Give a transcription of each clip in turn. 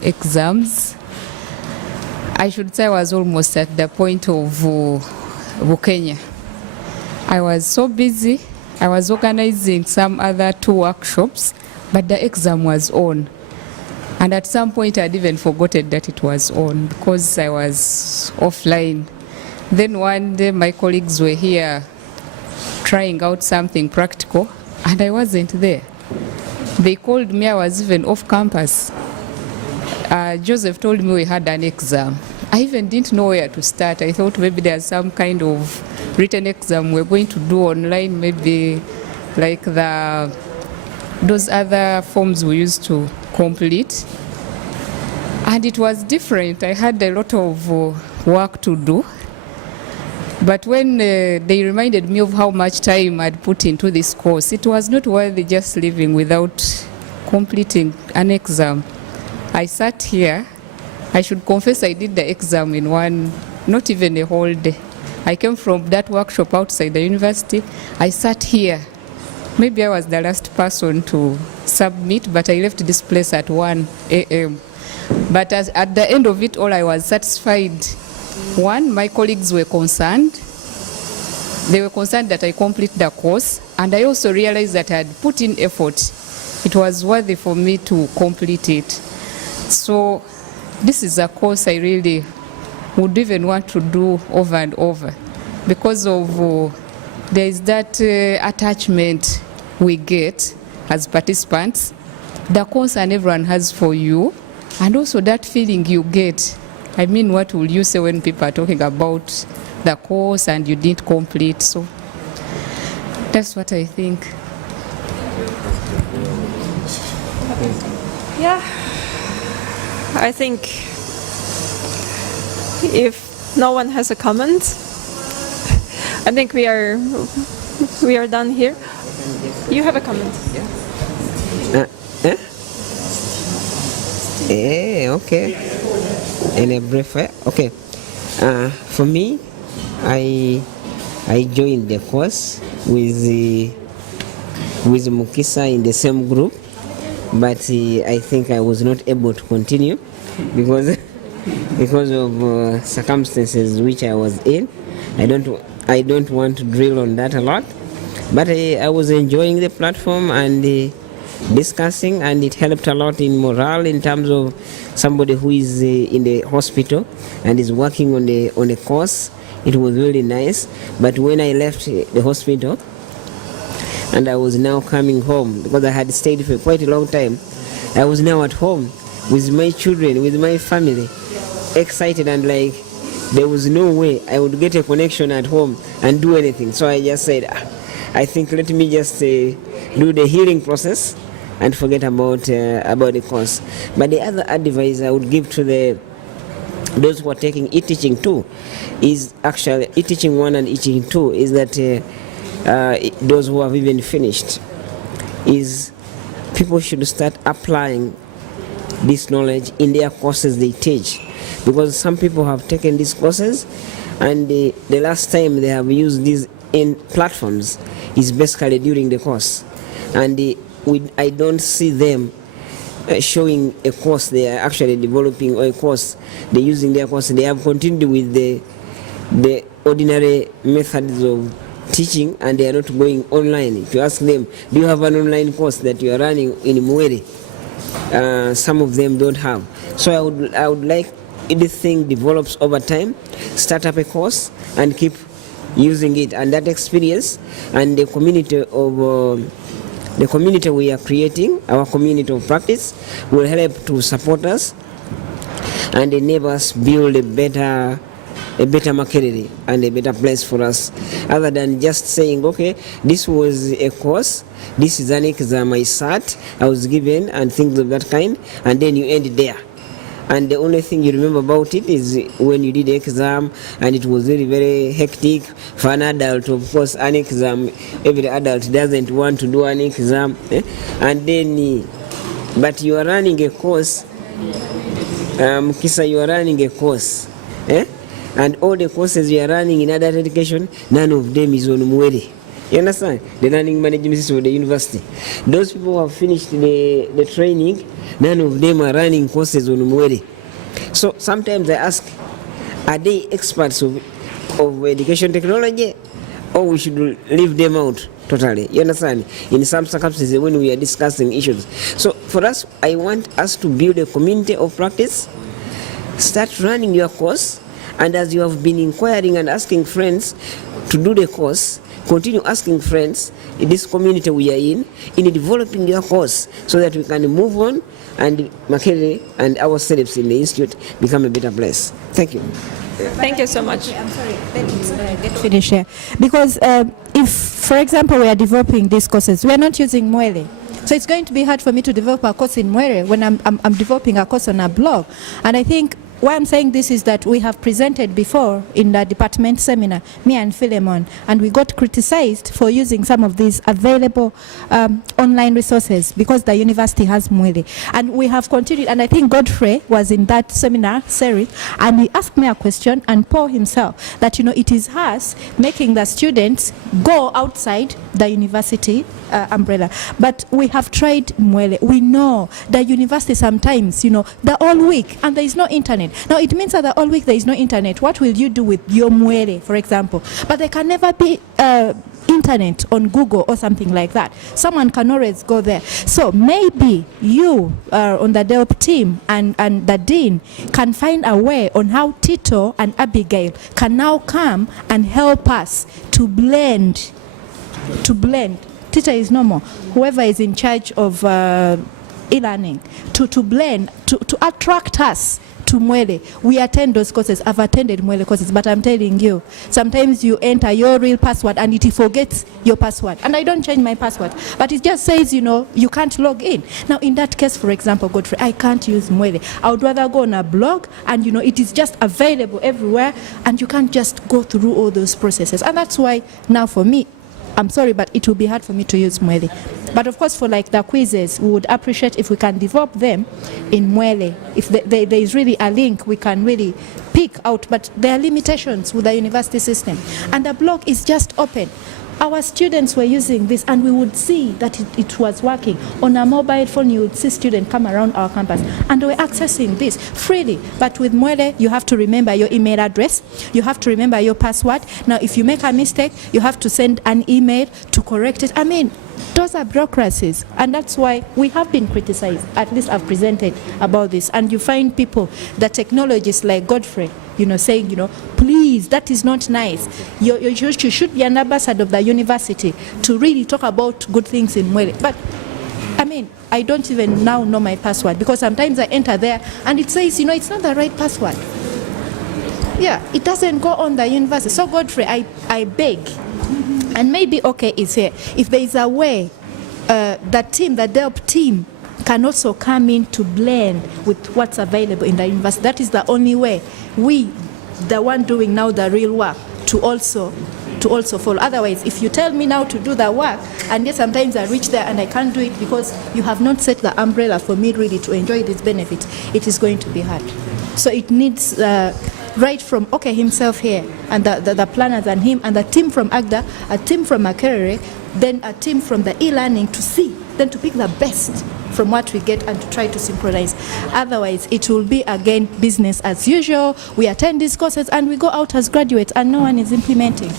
exams. I should say I was almost at the point of Bukenya. I was so busy. I was organizing some other 2 workshops, but the exam was on. And at some point I'd even forgotten that it was on because I was offline. Then one day my colleagues were here trying out something practical and I wasn't there. They called me, I was even off campus. Joseph told me we had an exam. I even didn't know where to start. I thought maybe there's some kind of written exam we're going to do online, maybe like those other forms we used to complete. And it was different. I had a lot of work to do. But when they reminded me of how much time I'd put into this course, it was not worthy just living without completing an exam. I sat here. I should confess I did the exam in one, not even a whole day. I came from that workshop outside the university. I sat here. Maybe I was the last person to submit, but I left this place at 1 a.m. But at the end of it all, I was satisfied. One, my colleagues were concerned. They were concerned that I complete the course, and I also realized that I had put in effort. It was worthy for me to complete it. So this is a course I really would even want to do over and over because of there is that attachment we get as participants, the concern everyone has for you, and also that feeling you get. I mean, what will you say when people are talking about the course and you didn't complete? So that's what I think. Yeah, I think if no one has a comment, I think we are done here. You have a comment? Okay. In a brief way, okay. For me, I joined the course with Mukisa in the same group, but I think I was not able to continue because of circumstances which I was in. I don't want to drill on that a lot, but I was enjoying the platform and discussing, and it helped a lot in morale in terms of somebody who is in the hospital and is working on the course. It was really nice. But when I left the hospital and I was now coming home, because I had stayed for quite a long time, I was now at home with my children, with my family, excited, and like there was no way I would get a connection at home and do anything. So I just said, I think let me just do the healing process and forget about the course. But the other advice I would give to those who are taking Eteaching II is actually Eteaching I and Eteaching II is that those who have even finished is people should start applying this knowledge in their courses they teach, because some people have taken these courses and the last time they have used these in platforms is basically during the course, and I don't see them showing a course they are actually developing, or a course they're using their course. They have continued with the ordinary methods of teaching, and they are not going online. If you ask them, do you have an online course that you are running in Mwere? Some of them don't have. So I would like, if this thing develops over time, start up a course and keep using it, and that experience and the community we are creating, our community of practice, will help to support us and enable us build a better Makerere and a better place for us, other than just saying, okay, this was a course, this is an exam I sat, I was given, and things of that kind, and then you end there. And the only thing you remember about it is when you did the exam, and it was very, very hectic. For an adult, of course, an exam, every adult doesn't want to do an exam. And then, but you are running a course, Kisa, you are running a course. And all the courses you are running in adult education, none of them is on Mwere. You understand? The learning management system of the university. Those people who have finished the training, none of them are running courses on Mwere. So sometimes I ask, are they experts of education technology, or we should leave them out totally? You understand? In some circumstances when we are discussing issues. So for us, I want us to build a community of practice, start running your course, and as you have been inquiring and asking friends to do the course, continue asking friends in this community we are in developing your course so that we can move on and Makerere and ourselves in the institute become a better place. Thank you. Thank you so much. I'm sorry, let me get finished here. Because if, for example, we are developing these courses, we are not using Mwele. So it's going to be hard for me to develop a course in Mwele when I'm developing a course on a blog. And I think why I'm saying this is that we have presented before in the department seminar, me and Philemon, and we got criticized for using some of these available online resources because the university has Mwele. And we have continued, and I think Godfrey was in that seminar series, and he asked me a question, and Paul himself, that, you know, it is us making the students go outside the university umbrella. But we have tried Mwele. We know the university sometimes, you know, they're all week and there is no internet. Now it means that the all week there is no internet. What will you do with your Mwele, for example? But there can never be internet on Google or something like that. Someone can always go there. So maybe you on the DELP team and the dean can find a way on how Tito and Abigail can now come and help us to blend. Tito is no more. Whoever is in charge of e-learning to blend, to attract us to Mwele. We attend those courses. I've attended Mwele courses, but I'm telling you, sometimes you enter your real password and it forgets your password. And I don't change my password, but it just says, you know, you can't log in. Now, in that case, for example, Godfrey, I can't use Mwele. I would rather go on a blog and, you know, it is just available everywhere and you can't just go through all those processes. And that's why now for me, I'm sorry, but it will be hard for me to use Mwele. But of course, for like the quizzes, we would appreciate if we can develop them in Mwele. If there is really a link, we can really pick out. But there are limitations with the university system. And the blog is just open. Our students were using this and we would see that it was working. On a mobile phone, you would see students come around our campus and they were accessing this freely. But with Mwele, you have to remember your email address. You have to remember your password. Now, if you make a mistake, you have to send an email to correct it. I mean, those are bureaucracies. And that's why we have been criticized. At least I've presented about this. And you find people, the technologists like Godfrey, you know, saying, you know, please, that is not nice. You should be an ambassador of the university to really talk about good things in Mwele. But, I mean, I don't even now know my password because sometimes I enter there and it says, you know, it's not the right password. Yeah, it doesn't go on the university. So, Godfrey, I beg, and maybe OK is here. If there is a way, the DELP team, can also come in to blend with what's available in the university. That is the only way we, the one doing now the real work, to also follow. Otherwise, if you tell me now to do the work, and yet sometimes I reach there and I can't do it because you have not set the umbrella for me really to enjoy these benefits, it is going to be hard. So it needs right from OK himself here, and the planners and him, and the team from AGDA, a team from Makerere, then a team from the e-learning to see, then to pick the best from what we get and to try to synchronize. Otherwise, it will be again business as usual. We attend these courses and we go out as graduates and no one is implementing.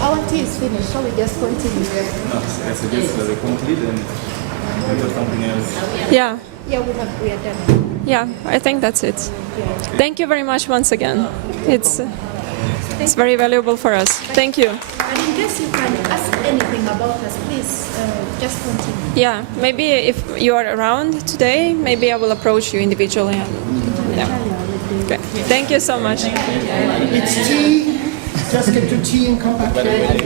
Our tea is finished, so we just continue. No, I suggest that we complete and we do something else. Yeah. Yeah, we are done. Yeah, I think that's it. Thank you very much once again. It's very valuable for us. Thank you. And in case you can ask anything about us, please just continue. Yeah, maybe if you are around today, maybe I will approach you individually. Yeah. Okay. Thank you so much. It's tea. Just get to tea and come back here.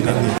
Diana.